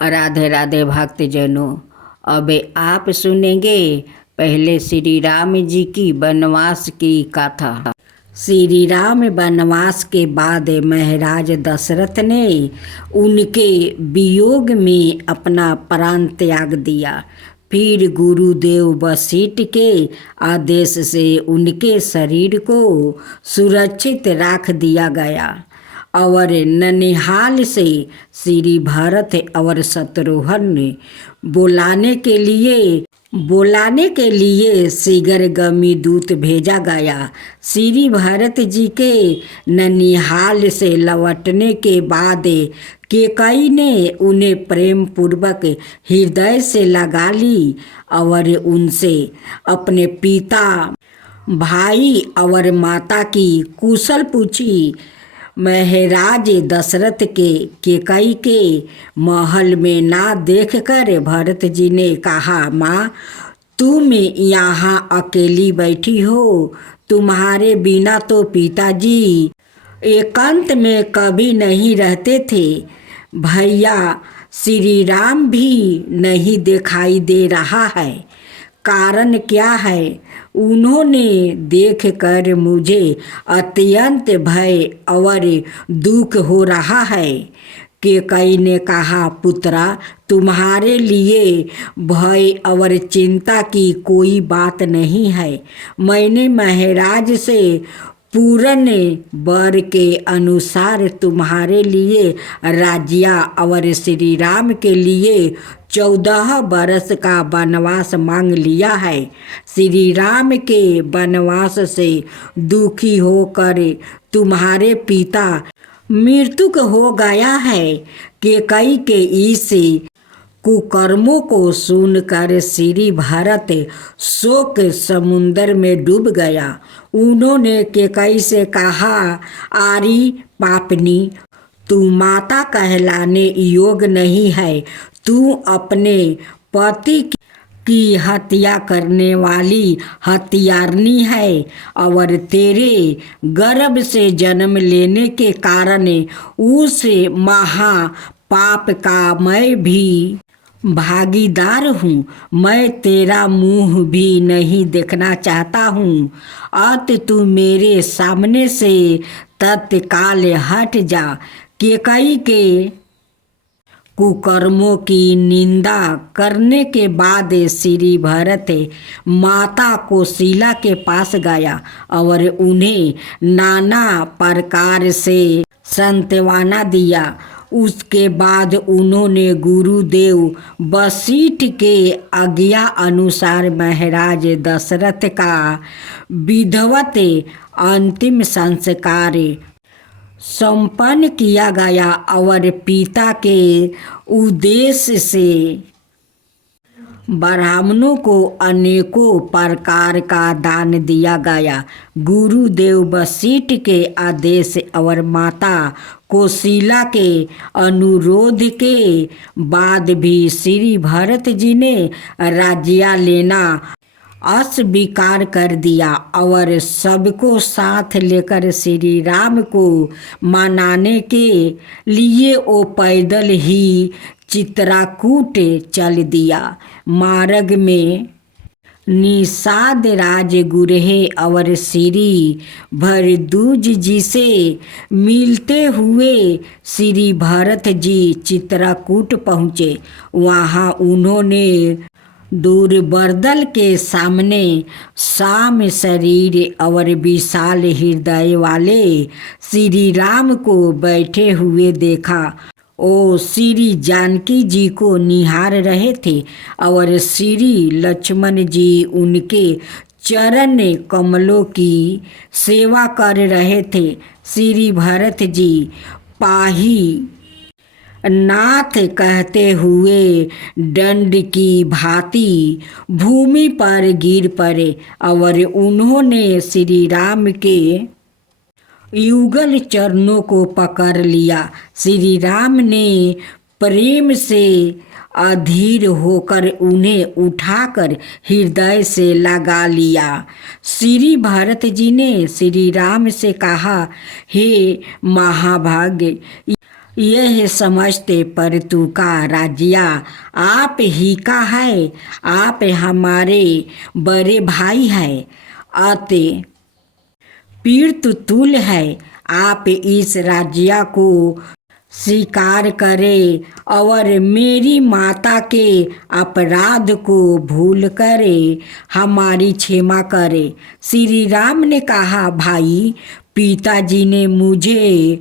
राधे राधे भक्तजनों। अब आप सुनेंगे पहले श्री राम जी की वनवास की कथा। श्री राम वनवास के बाद महाराज दशरथ ने उनके वियोग में अपना प्राण त्याग दिया। फिर गुरुदेव वशिष्ठ के आदेश से उनके शरीर को सुरक्षित रख दिया गया और ननिहाल से श्री भरत और शत्रुघ्न बुलाने के लिए शीघ्रगामी दूत भेजा गया। श्री भरत जी के ननिहाल से लौटने के बाद कैकेयी ने उन्हें प्रेम पूर्वक हृदय से लगा ली और उनसे अपने पिता, भाई और माता की कुशल पूछी। महाराज दशरथ के कैकेयी के महल में ना देखकर भरत जी ने कहा, माँ तुम यहाँ अकेली बैठी हो, तुम्हारे बिना तो पिताजी एकांत में कभी नहीं रहते थे। भैया श्री राम भी नहीं दिखाई दे रहा है, कारण क्या है? उन्होंने देखकर मुझे अत्यंत भय और दुख हो रहा है। कैकेयी ने कहा, पुत्रा तुम्हारे लिए भय और चिंता की कोई बात नहीं है। मैंने महाराज से पूर्ण वर के अनुसार तुम्हारे लिए राज्य और श्री राम के लिए 14 वर्ष का वनवास मांग लिया है। श्री राम के वनवास से दुखी होकर तुम्हारे पिता मृत्यु हो गया है। कैकेयी के इस कुकर्मों को सुनकर श्री भरत शोक समुद्र में डूब गया। उन्होंने कैकेयी से कहा, आरी पापनी, तू माता कहलाने योग्य नहीं है। तू अपने पति की हत्या करने वाली हत्यारनी है और तेरे गर्भ से जन्म लेने के कारण उस महापाप का मैं भी भागीदार हूँ। मैं तेरा मुंह भी नहीं देखना चाहता हूँ। अत तू मेरे सामने से तत्काल हट जा। कैकेयी के कुकर्मों की निंदा करने के बाद श्री भरत माता कौशल्या के पास गया और उन्हें नाना प्रकार से सांत्वना दिया। उसके बाद उन्होंने गुरुदेव वशिष्ठ के आज्ञा अनुसार महाराज दशरथ का विधिवत अंतिम संस्कार संपन्न किया गया और पिता के उद्देश्य से ब्राह्मणों को अनेकों प्रकार का दान दिया गया। गुरुदेव वशिष्ठ के आदेश और माता कौशल्या के अनुरोध के बाद भी श्री भरत जी ने राज्य लेना अस्वीकार कर दिया और सबको साथ लेकर श्री राम को मनाने के लिए वो पैदल ही चित्रकूट चल दिया। मार्ग में निषाद राजगुरहे और श्री भरद्वाज जी से मिलते हुए श्री भरत जी चित्रकूट पहुँचे। वहाँ उन्होंने दुर्बदल के सामने साम शरीर और विशाल हृदय वाले श्री राम को बैठे हुए देखा। ओ श्री जानकी जी को निहार रहे थे और श्री लक्ष्मण जी उनके चरण कमलों की सेवा कर रहे थे। श्री भरत जी पाही नाथ कहते हुए दंड की भांति भूमि पर गिर पड़े और उन्होंने श्री राम के युगल चरणों को पकड़ लिया। श्री राम ने प्रेम से अधीर होकर उन्हें उठाकर हृदय से लगा लिया। श्री भरत जी ने श्री राम से कहा, हे महाभाग्य, यह समझते पर तू का राजिया आप ही का है, आप हमारे बड़े भाई है, अते पीर तुतुल है। आप इस राज्य को स्वीकार करे और मेरी माता के अपराध को भूल करे हमारी क्षमा करे। श्री राम ने कहा, भाई पिताजी ने मुझे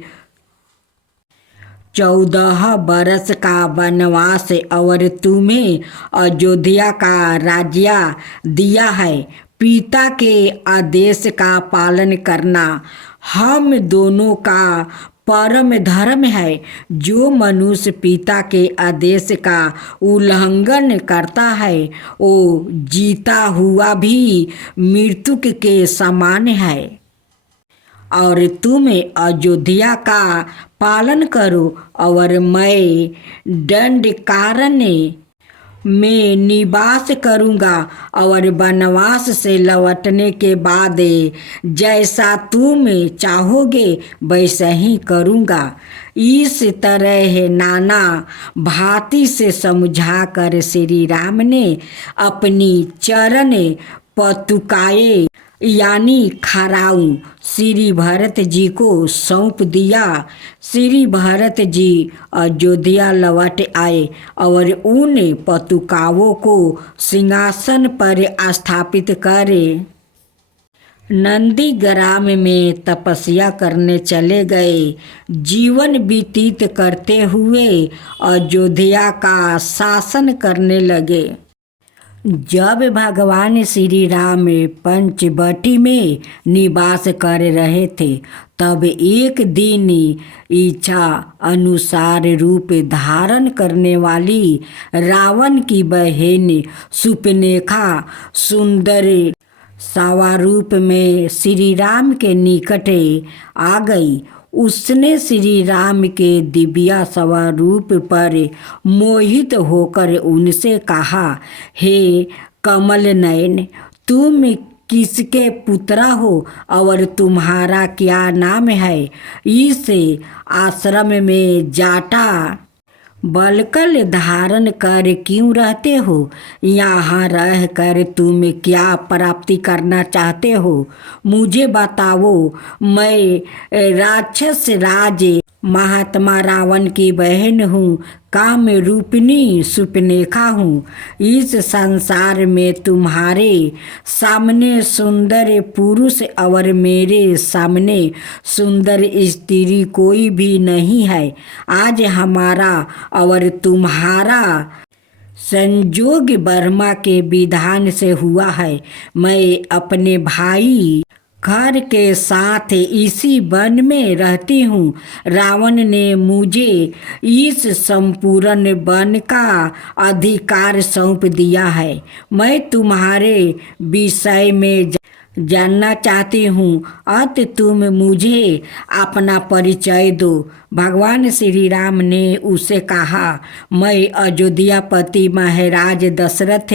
14 बरस का वनवास और तुम्हें अयोध्या का राज्य दिया है। पिता के आदेश का पालन करना हम दोनों का परम धर्म है। जो मनुष्य पिता के आदेश का उल्लंघन करता है वो जीता हुआ भी मृत्यु के समान है। और तुम अयोध्या का पालन करो और मैं दंडकारण्य में निवास करूँगा और वनवास से लौटने के बाद जैसा तुम चाहोगे वैसा ही करूँगा। इस तरह नाना भांति से समझा कर श्री राम ने अपनी चरण पतुकाए यानी खराऊ श्री भरत जी को सौंप दिया। श्री भरत जी अयोध्या लौट आए और उन पतुकाओं को सिंहासन पर स्थापित करे नंदीग्राम में तपस्या करने चले गए। जीवन व्यतीत करते हुए अयोध्या का शासन करने लगे। जब भगवान श्री राम पंचवटी में निवास कर रहे थे तब एक दिन इच्छा अनुसार रूप धारण करने वाली रावण की बहन सुपनेखा सुंदर सवारूप में श्री राम के निकट आ गई। उसने श्री राम के दिव्य स्वरूप पर मोहित होकर उनसे कहा, हे कमल नयन, तुम किसके पुत्र हो और तुम्हारा क्या नाम है? इस आश्रम में जाटा बलकल धारण कर क्यों रहते हो? यहाँ रह कर तुम क्या प्राप्ति करना चाहते हो? मुझे बताओ। मैं राक्षस राज महात्मा रावण की बहन हूँ, काम रूपिणी सुपनेखा हूँ। इस संसार में तुम्हारे सामने सुंदर पुरुष और मेरे सामने सुंदर स्त्री कोई भी नहीं है। आज हमारा और तुम्हारा संयोग ब्रह्मा के विधान से हुआ है। मैं अपने भाई घर के साथ इसी वन में रहती हूँ। रावण ने मुझे इस संपूर्ण वन का अधिकार सौंप दिया है। मैं तुम्हारे विषय में जानना चाहती हूँ, अत तुम मुझे अपना परिचय दो। भगवान श्री राम ने उसे कहा, मैं अयोध्यापति महाराज दशरथ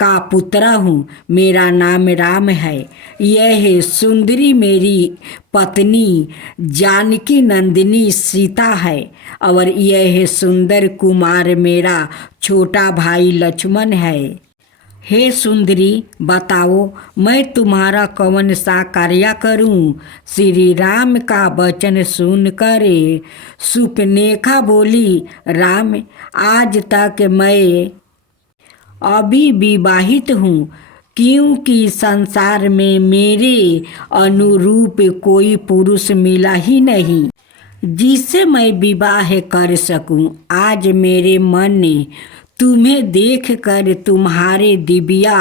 का पुत्र हूँ। मेरा नाम राम है। यह सुंदरी मेरी पत्नी जानकी नंदिनी सीता है और यह सुंदर कुमार मेरा छोटा भाई लक्ष्मण है। हे सुंदरी, बताओ मैं तुम्हारा कौन सा कार्य करूं? श्री राम का वचन सुनकर सुपनेखा बोली, राम, आज तक मैं अभी विवाहित हूँ, क्योंकि संसार में मेरे अनुरूप कोई पुरुष मिला ही नहीं जिससे मैं विवाह कर सकूं। आज मेरे मन ने तुम्हें देखकर तुम्हारे दिव्या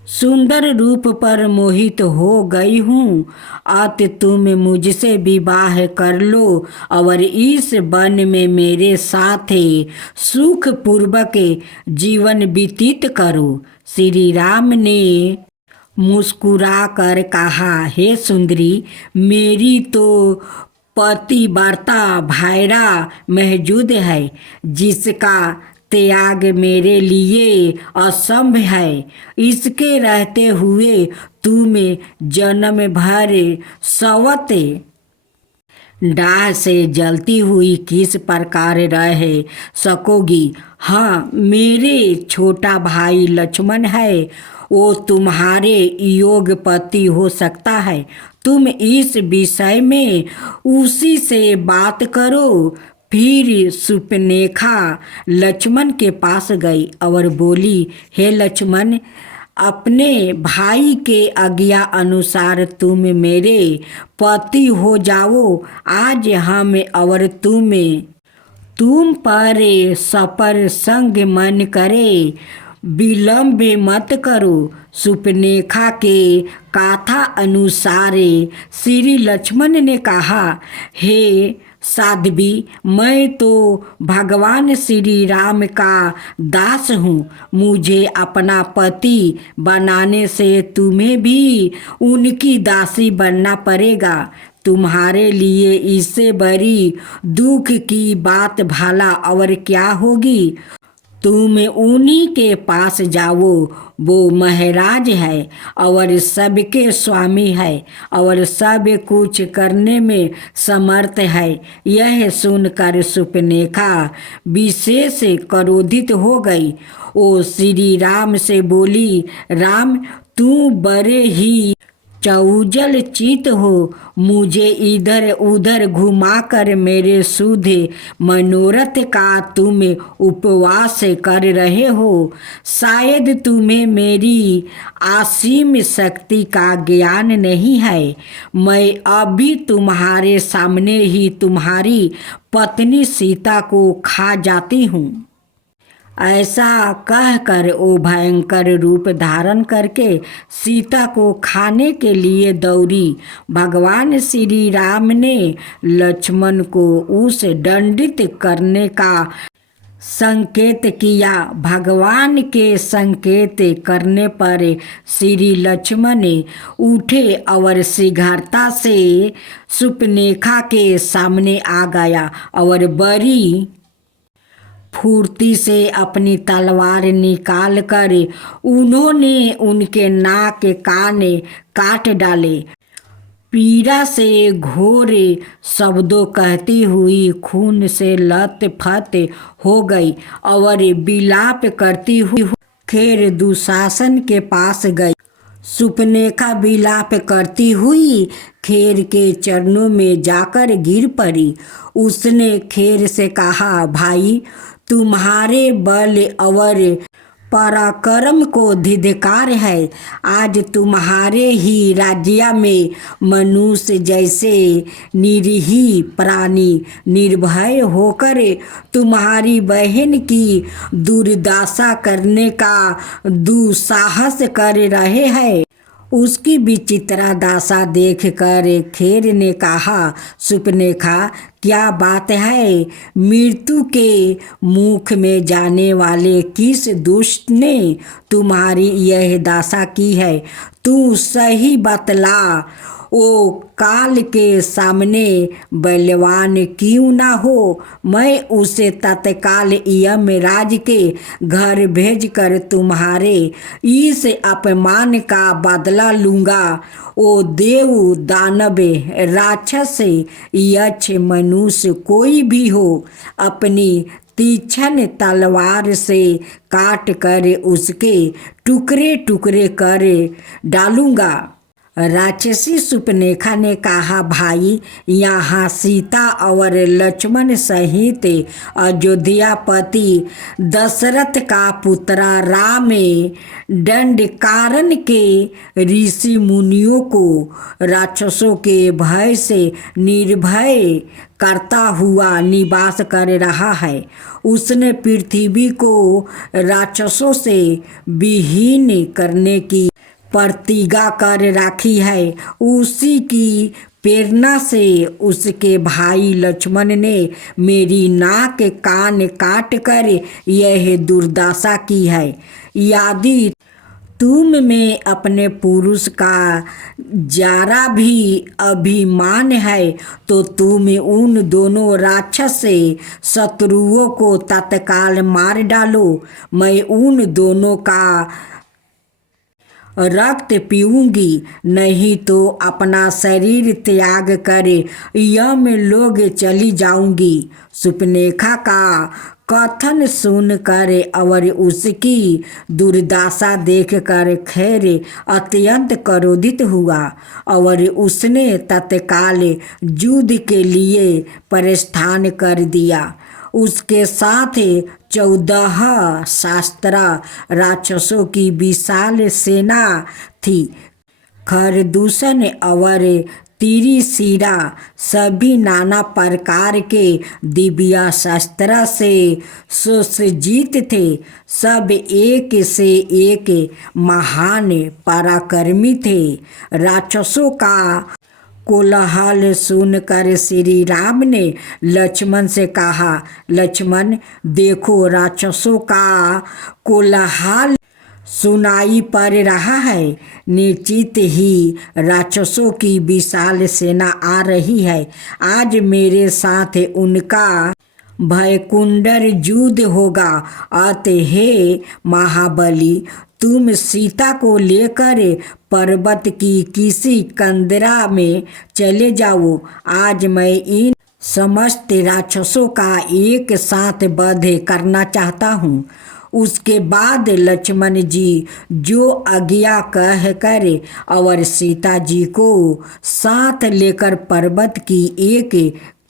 सुंदर रूप पर मोहित हो गई हूँ। अत तुम मुझसे विवाह कर लो और इस वन में मेरे साथ सुख पूर्वक जीवन व्यतीत करो। श्री राम ने मुस्कुरा कर कहा, हे सुंदरी, मेरी तो पतिव्रता भायरा मौजूद है जिसका त्याग मेरे लिए असंभव है। इसके रहते हुए तुम जन्म भर सवत डाह से जलती हुई किस प्रकार रह सकोगी। हाँ, मेरे छोटा भाई लक्ष्मण है, वो तुम्हारे योग्यपति हो सकता है। तुम इस विषय में उसी से बात करो। फिर सुपनेखा लक्ष्मण के पास गई और बोली, हे लक्ष्मण, अपने भाई के आज्ञा अनुसार तुम मेरे पति हो जाओ। आज हम और तुम पर सपर संग मन करे, विलंब मत करो। सुपनेखा के कथा अनुसार श्री लक्ष्मण ने कहा, हे साध्वी, मैं तो भगवान श्री राम का दास हूँ। मुझे अपना पति बनाने से तुम्हें भी उनकी दासी बनना पड़ेगा। तुम्हारे लिए इससे बड़ी दुख की बात भला और क्या होगी। तुम उन्हीं के पास जाओ, वो महाराज है और सबके स्वामी है और सब कुछ करने में समर्थ है। यह सुनकर सुपनेखा विशेष क्रोधित हो गई। वो श्री राम से बोली, राम, तू बड़े ही चौजल चित हो। मुझे इधर उधर घुमाकर मेरे शुद्ध मनोरथ का तुम उपवास कर रहे हो। शायद तुम्हें मेरी असीम शक्ति का ज्ञान नहीं है। मैं अभी तुम्हारे सामने ही तुम्हारी पत्नी सीता को खा जाती हूँ। ऐसा कहकर वो भयंकर रूप धारण करके सीता को खाने के लिए दौड़ी। भगवान श्री राम ने लक्ष्मण को उस दंडित करने का संकेत किया। भगवान के संकेत करने पर श्री लक्ष्मण उठे और शीघ्रता से सुपनेखा के सामने आ गया और बड़ी फुर्ती से अपनी तलवार निकाल कर उन्होंने उनके नाक कान काट डाले। पीड़ा से घोर शब्दों कहती हुई खून से लथपथ हो गई और विलाप करती हुई खैर दुशासन के पास गई। सुपनेखा विलाप करती हुई खेर के चरणों में जाकर गिर पड़ी। उसने खेर से कहा, भाई, तुम्हारे बल और पराक्रम को धिक्कार है। आज तुम्हारे ही राज्य में मनुष्य जैसे निरीह प्राणी निर्भय होकर तुम्हारी बहन की दुर्दशा करने का दुस्साहस कर रहे हैं। उसकी विचित्र दशा देखकर खेर ने कहा, सुपनेखा, क्या बात है? मृत्यु के मुख में जाने वाले किस दुष्ट ने तुम्हारी यह दशा की है? तू सही बतला। वो काल के सामने बलवान क्यों ना हो? मैं उसे तत्काल यमराज के घर भेजकर तुम्हारे इस अपमान का बदला लूँगा। ओ देव, दानव, राक्षस, यक्ष, मनुष्य कोई भी हो, अपनी तीक्ष्ण तलवार से काट कर उसके टुकड़े टुकड़े कर डालूँगा। राक्षसी सुपनेखा ने कहा, भाई, यहाँ सीता और लक्ष्मण सहित अयोध्यापति दशरथ का पुत्र राम दंडकारण्य के ऋषि मुनियों को राक्षसों के भय से निर्भय करता हुआ निवास कर रहा है। उसने पृथ्वी को राक्षसों से विहीन करने की प्रतिज्ञा कर रखी है। उसी की प्रेरणा से उसके भाई लक्ष्मण ने मेरी नाक कान काट कर यह दुर्दशा की है। यदि तुम में अपने पुरुष का जरा भी अभिमान है तो तुम उन दोनों राक्षस शत्रुओं को तत्काल मार डालो। मैं उन दोनों का रक्त पीऊंगी, नहीं तो अपना शरीर त्याग कर यम लोग चली जाऊंगी। सुपनेखा का कथन सुनकर और उसकी दुर्दशा देखकर खैर अत्यंत क्रोधित हुआ और उसने तत्काल युद्ध के लिए प्रस्थान कर दिया। उसके साथ 14 शास्त्र राक्षसों की विशाल सेना थी। खरदूषण और त्रिशिरा सभी नाना प्रकार के दिव्य शस्त्र से सुसज्जित थे। सब एक से एक महान पराक्रमी थे। राक्षसों का कोलाहल सुनकर श्री राम ने लक्ष्मण से कहा, लक्ष्मण देखो, राक्षसों का कोलाहल सुनाई पड़ रहा है। निश्चित ही राक्षसों की विशाल सेना आ रही है। आज मेरे साथ उनका भयंकर युद्ध होगा। अतः हे महाबली, तुम सीता को लेकर पर्वत की किसी कंदरा में चले जाओ। आज मैं इन समस्त राक्षसों का एक साथ वध करना चाहता हूँ। उसके बाद लक्ष्मण जी जो आज्ञा कह कर और सीता जी को साथ लेकर पर्वत की एक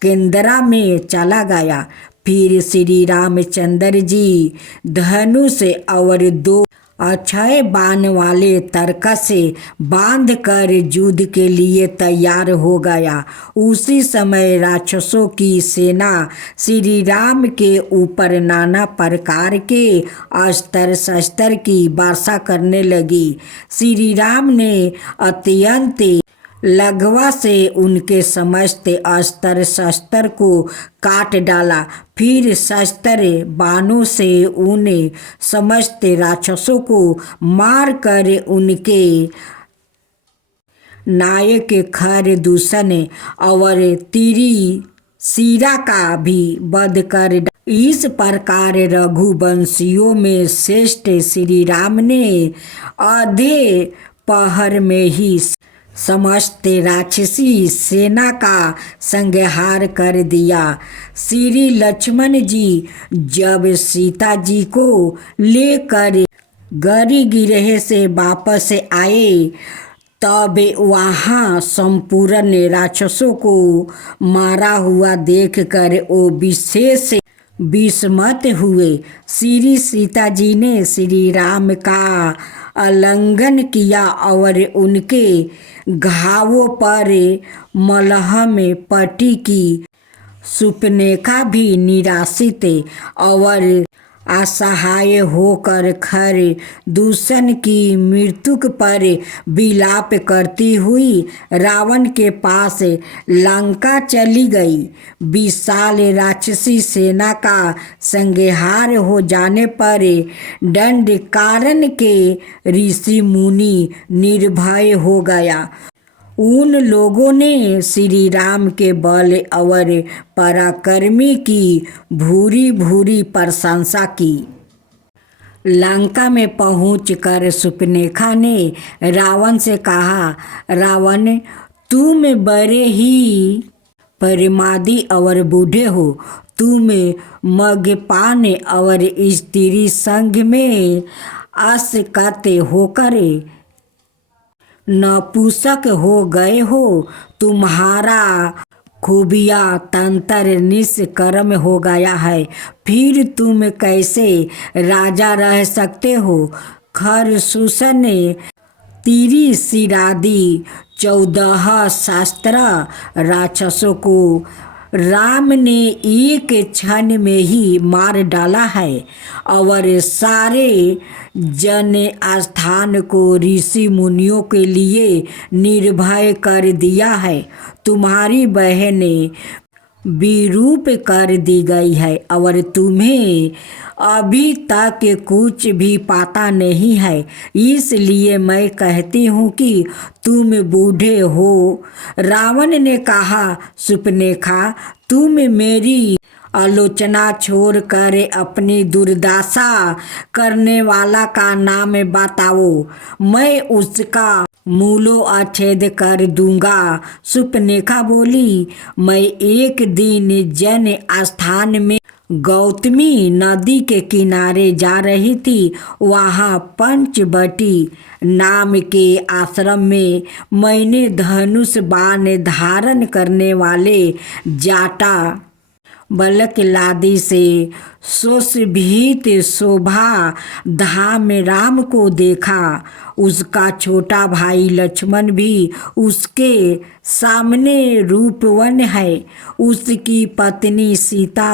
केंद्रा में चला गया। फिर श्री रामचंद्र जी धनुष और 2 अक्षय बाण वाले तरकस से बांध कर युद्ध के लिए तैयार हो गया। उसी समय राक्षसों की सेना श्री राम के ऊपर नाना प्रकार के अस्त्र शस्त्र की वर्षा करने लगी। श्री राम ने अत्यंत लघवा से उनके समस्त अस्त्र शस्त्र को काट डाला। फिर शस्त्र बाणों से उन्हें समस्त राक्षसों को मार कर उनके नायक खरदूषण और त्रिशिरा का भी वध कर इस प्रकार रघुवंशियों में श्रेष्ठ श्री राम ने आधे पहर में ही समस्त राक्षसी सेना का संहार कर दिया। श्री लक्ष्मण जी जब सीता जी को लेकर गिरिगिरह से वापस आए तब वहाँ संपूर्ण राक्षसों को मारा हुआ देखकर वो विशेष विस्मित हुए। श्री सीता जी ने श्री राम का आलिंगन किया और उनके घावों पर मलहम पट्टी की। सुपनेखा भी निराशित और असहाय होकर खरदूषण की मृत्यु पर विलाप करती हुई रावण के पास लंका चली गई। विशाल राक्षसी सेना का संहार हो जाने पर दंडकारण्य के ऋषि मुनि निर्भय हो गया। उन लोगों ने श्री राम के बल और पराक्रमी की भूरी भूरी प्रशंसा की। लंका में पहुंचकर सुपनेखा ने रावण से कहा, रावण, तुम बड़े ही परिमादी और बूढ़े हो। तुम मद्यपान और स्त्री संग में आसक्त होकर नपुंसक हो गए हो। तुम्हारा खूबिया तंत्र निष्कर्म हो गया है। फिर तुम कैसे राजा रह सकते हो। खरदूषण ने त्रिशिरादि 14 शास्त्र राक्षसों को राम ने एक क्षण में ही मार डाला है और सारे जन स्थान को ऋषि मुनियों के लिए निर्भय कर दिया है। तुम्हारी बहन विरूप कर दी गई है और तुम्हें अभी तक कुछ भी पता नहीं है। इसलिए मैं कहती हूँ कि तुम बूढ़े हो। रावण ने कहा, सुपनेखा, तुम मेरी आलोचना छोड़कर अपनी दुर्दशा करने वाला का नाम बताओ, मैं उसका मूलो अच्छेद कर दूंगा। सुपनेखा बोली, मैं एक दिन जन स्थान में गौतमी नदी के किनारे जा रही थी। वहाँ पंचवटी नाम के आश्रम में मैंने धनुष बाण धारण करने वाले जाटा बलक लादी से सुशोभित शोभा धाम राम को देखा। उसका छोटा भाई लक्ष्मण भी उसके सामने रूपवन है। उसकी पत्नी सीता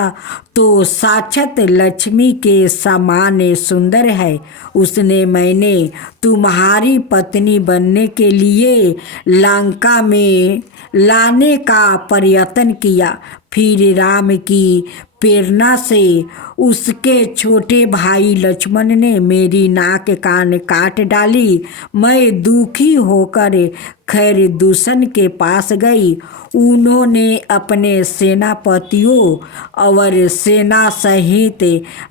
तो साक्षात लक्ष्मी के समान सुंदर है। उसने मैंने तुम्हारी पत्नी बनने के लिए लंका में लाने का प्रयत्न किया। फिर राम की प्रेरणा से उसके छोटे भाई लक्ष्मण ने मेरी नाक कान काट डाली। मैं दुखी होकर खैर दूषण के पास गई। उन्होंने अपने सेनापतियों और सेना सहित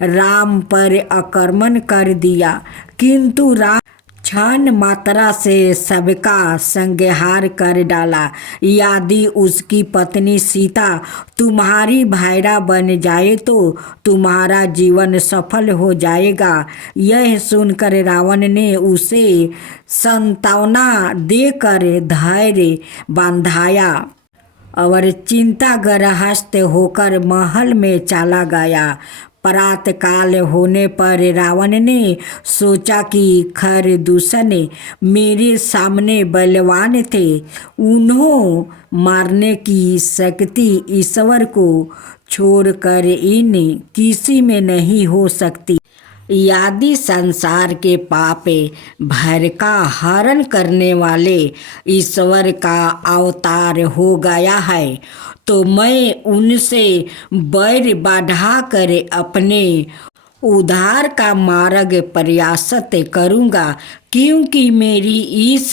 राम पर आक्रमण कर दिया, किंतु राम क्षण मात्रा से सबका संहार कर डाला। यदि उसकी पत्नी सीता तुम्हारी भायरा बन जाए तो तुम्हारा जीवन सफल हो जाएगा। यह सुनकर रावण ने उसे सांत्वना देकर धैर्य बंधाया और चिंताग्रस्त होकर महल में चला गया। प्रातःकाल होने पर रावण ने सोचा कि खरदूषण मेरे सामने बलवान थे, उन्हों मारने की शक्ति ईश्वर को छोड़कर इन किसी में नहीं हो सकती। यदि संसार के पाप भर का हरण करने वाले ईश्वर का अवतार हो गया है तो मैं उनसे बैर बढ़ाकर अपने उद्धार का मार्ग प्रयासत करूँगा, क्योंकि मेरी इस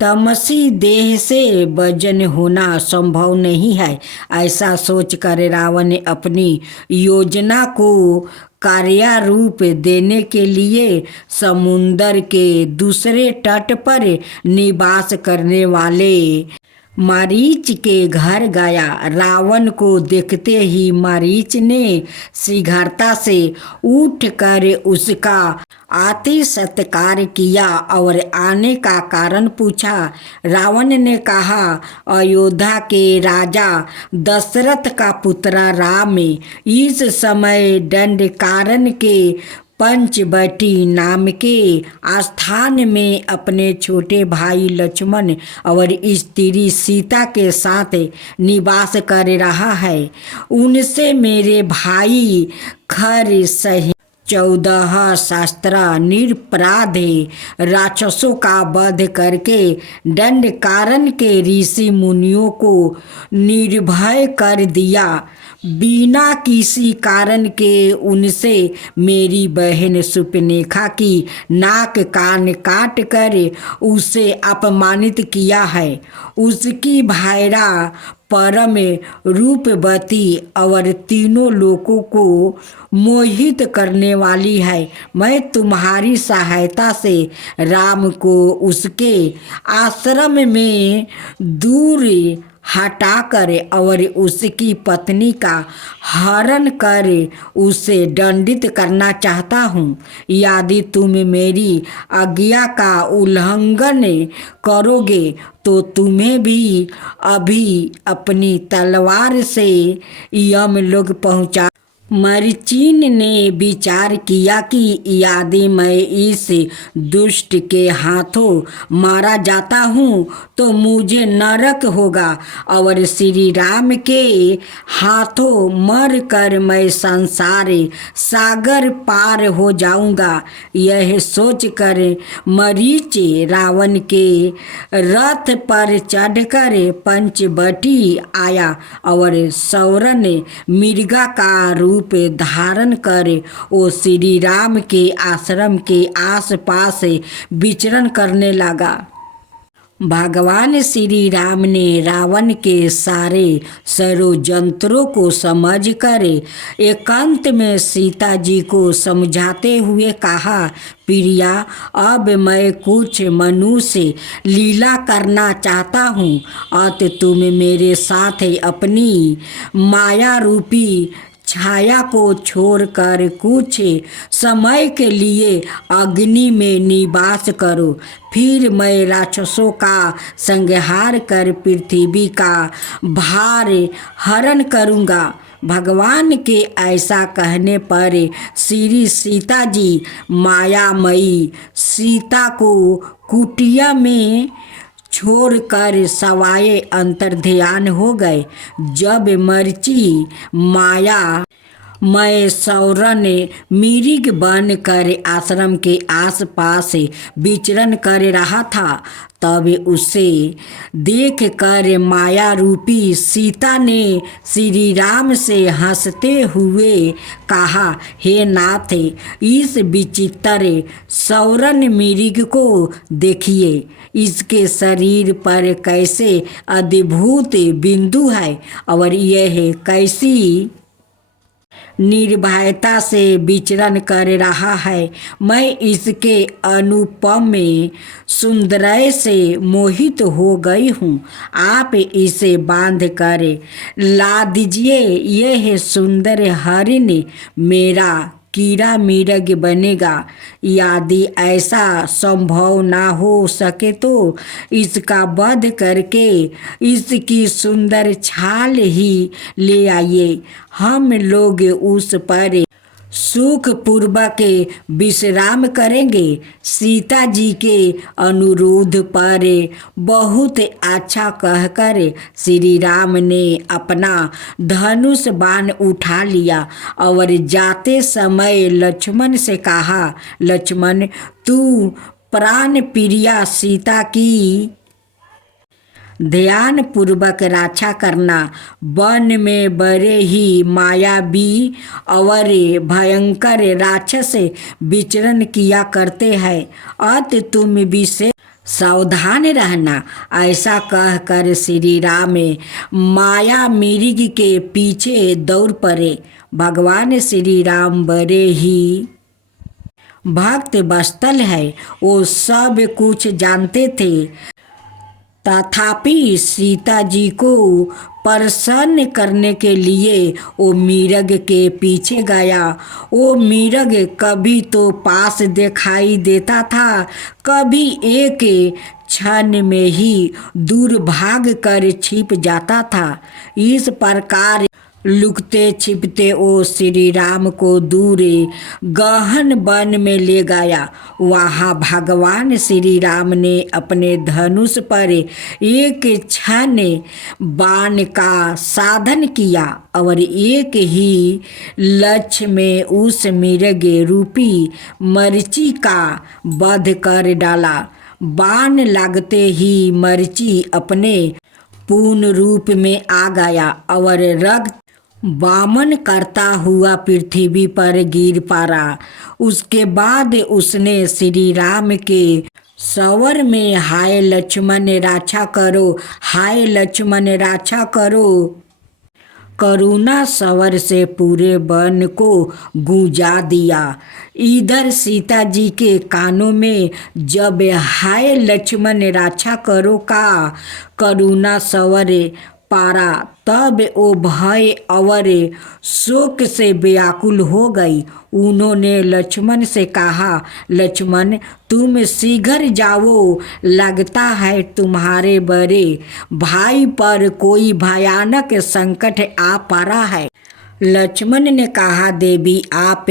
तमसी देह से वजन होना संभव नहीं है। ऐसा सोचकर रावण ने अपनी योजना को कार्यारूप देने के लिए समुद्र के दूसरे तट पर निवास करने वाले मारीच के घर गया। रावण को देखते ही मारीच ने शीघ्रता से उठकर उसका आतिथ्य सत्कार किया और आने का कारण पूछा। रावण ने कहा, अयोध्या के राजा दशरथ का पुत्र राम इस समय दंडकारण्य के पंचवटी नाम के स्थान में अपने छोटे भाई लक्ष्मण और स्त्री सीता के साथ निवास कर रहा है। उनसे मेरे भाई खर सहित 14 शास्त्र निरपराध राक्षसों का वध करके दंडकारण्य के ऋषि मुनियों को निर्भय कर दिया। बिना किसी कारण के उनसे मेरी बहन सुपनेखा की नाक कान काट कर उसे अपमानित किया है। उसकी भायरा परम रूपवती और तीनों लोगों को मोहित करने वाली है। मैं तुम्हारी सहायता से राम को उसके आश्रम में दूर हटाकर और उसकी पत्नी का हरण कर उसे दंडित करना चाहता हूँ। यदि तुम मेरी आज्ञा का उल्लंघन करोगे तो तुम्हें भी अभी अपनी तलवार से यमलोक पहुँचा। मरीचिन ने विचार किया कि यदि मैं इस दुष्ट के हाथों मारा जाता हूँ तो मुझे नरक होगा और श्री राम के हाथों मर कर मैं संसार सागर पार हो जाऊँगा। यह सोचकर मरीच रावण के रथ पर चढ़कर पंचवटी आया और सौरन मृगा का रूप धारण कर वो श्री राम के आश्रम के आसपास विचरण करने लगा। भगवान श्री राम ने रावण के सारे षड्यंत्रों को समझकर एकांत में सीता जी को समझाते हुए कहा, प्रिया, अब मैं कुछ मनुष्य लीला करना चाहता हूँ। अत तुम मेरे साथ अपनी माया रूपी छाया को छोड़कर कुछ समय के लिए अग्नि में निवास करो। फिर मैं राक्षसों का संहार कर पृथ्वी का भार हरण करूँगा। भगवान के ऐसा कहने पर श्री सीता जी मायामयी सीता को कुटिया में छोड़कर सवाए अंतर्ध्यान हो गए। जब मरीचि माया मैं सौरन मिरिग बन कर आश्रम के आसपास विचरण कर रहा था, तब उसे देख कर माया रूपी सीता ने श्री राम से हंसते हुए कहा, हे नाथ, इस विचित्र सौरन मिरिग को देखिए। इसके शरीर पर कैसे अद्भुत बिंदु है और यह कैसी निर्भयता से विचरण कर रहा है। मैं इसके अनुपम सौंदर्य से मोहित हो गई हूँ। आप इसे बांध कर ला दीजिए। यह सुंदर हरिण मेरा कीड़ा मिर्ग बनेगा। यदि ऐसा संभव ना हो सके तो इसका वध करके इसकी सुंदर छाल ही ले आइए। हम लोग उस पर सुखपूर्वक विश्राम करेंगे। सीता जी के अनुरोध पर बहुत अच्छा कहकर श्री राम ने अपना धनुष बाण उठा लिया और जाते समय लक्ष्मण से कहा, लक्ष्मण, तू प्राण प्रिया सीता की ध्यान पूर्वक रक्षा करना। वन में बड़े ही मायावी और भयंकर राक्षस विचरण किया करते हैं, अत तुम विशेष सावधान रहना। ऐसा कहकर श्री राम माया मिर्ग के पीछे दौड़ पड़े। भगवान श्री राम बड़े ही भक्त वत्सल है, वो सब कुछ जानते थे। तथापि सीता जी को प्रसन्न करने के लिए वो मिर्ग के पीछे गया। वो मिर्ग कभी तो पास दिखाई देता था, कभी एक क्षण में ही दूर भाग कर छिप जाता था। इस प्रकार लुकते छिपते वो श्री राम को दूर गहन वन में ले गया। वहाँ भगवान श्री राम ने अपने धनुष पर एक क्षण बाण का साधन किया और एक ही लक्ष्य में उस मिर्ग रूपी मरीचि का वध कर डाला। बाण लगते ही मरीचि अपने पूर्ण रूप में आ गया और रक्त वामन करता हुआ पृथ्वी पर गिर पड़ा। उसके बाद उसने श्री राम के स्वर में, हाय लक्ष्मण रक्षा करो, हाय लक्ष्मण रक्षा करो, करुणा स्वर से पूरे वन को गूंजा दिया। इधर सीता जी के कानों में जब हाय लक्ष्मण रक्षा करो का करुणा स्वर पारा, तब वो भय और शोक से व्याकुल हो गई। उन्होंने लक्ष्मण से कहा, लक्ष्मण, तुम शीघ्र जाओ, लगता है तुम्हारे बड़े भाई पर कोई भयानक संकट आ पड़ा है। लक्ष्मण ने कहा, देवी, आप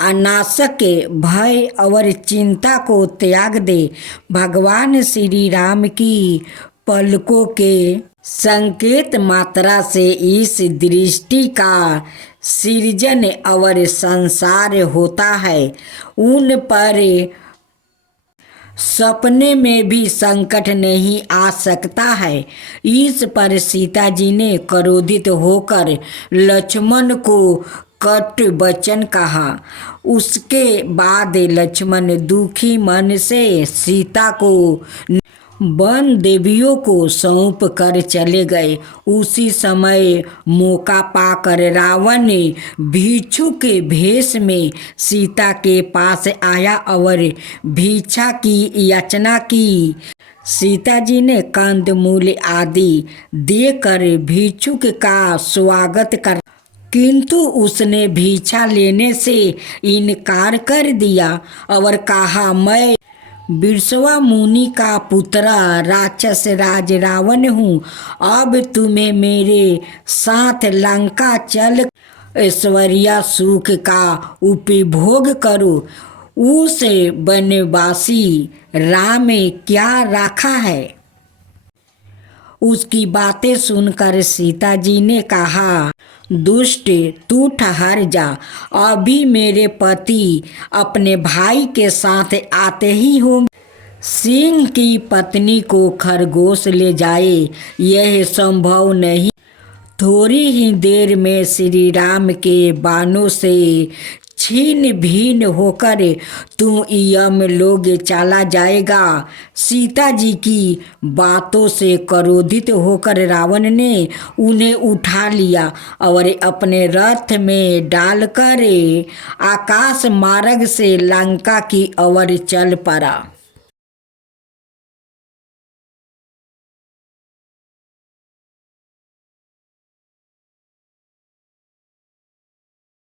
अनावश्यक भय और चिंता को त्याग दे। भगवान श्री राम की पलकों के संकेत मात्रा से इस दृष्टि का सृजन और संसार होता है। उन पर सपने में भी संकट नहीं आ सकता है। इस पर सीता जी ने क्रोधित होकर लक्ष्मण को कट वचन कहा। उसके बाद लक्ष्मण दुखी मन से सीता को वन देवियों को सौंप कर चले गए। उसी समय मौका पाकर रावण ने भिक्षु के भेष में सीता के पास आया और भिक्षा की याचना की। सीता जी ने कंदमूल आदि देकर भिक्षुक का स्वागत कर, किंतु उसने भिक्षा लेने से इनकार कर दिया और कहा, मैं विश्वा मुनि का पुत्र राक्षस राज रावण हूँ। अब तुम्हें मेरे साथ लंका चल ऐश्वर्या सुख का उपभोग करो। उस वनवासी राम में क्या रखा है। उसकी बातें सुनकर सीता जी ने कहा, दुष्ट, तू ठहर जा। अभी मेरे पति अपने भाई के साथ आते ही होंगे। सिंह की पत्नी को खरगोश ले जाए, यह संभव नहीं। थोड़ी ही देर में श्री राम के बाणों से छीन भीन होकर तू यमलोक चला जाएगा। सीता जी की बातों से क्रोधित होकर रावण ने उन्हें उठा लिया और अपने रथ में डालकर आकाश मार्ग से लंका की ओर चल पड़ा।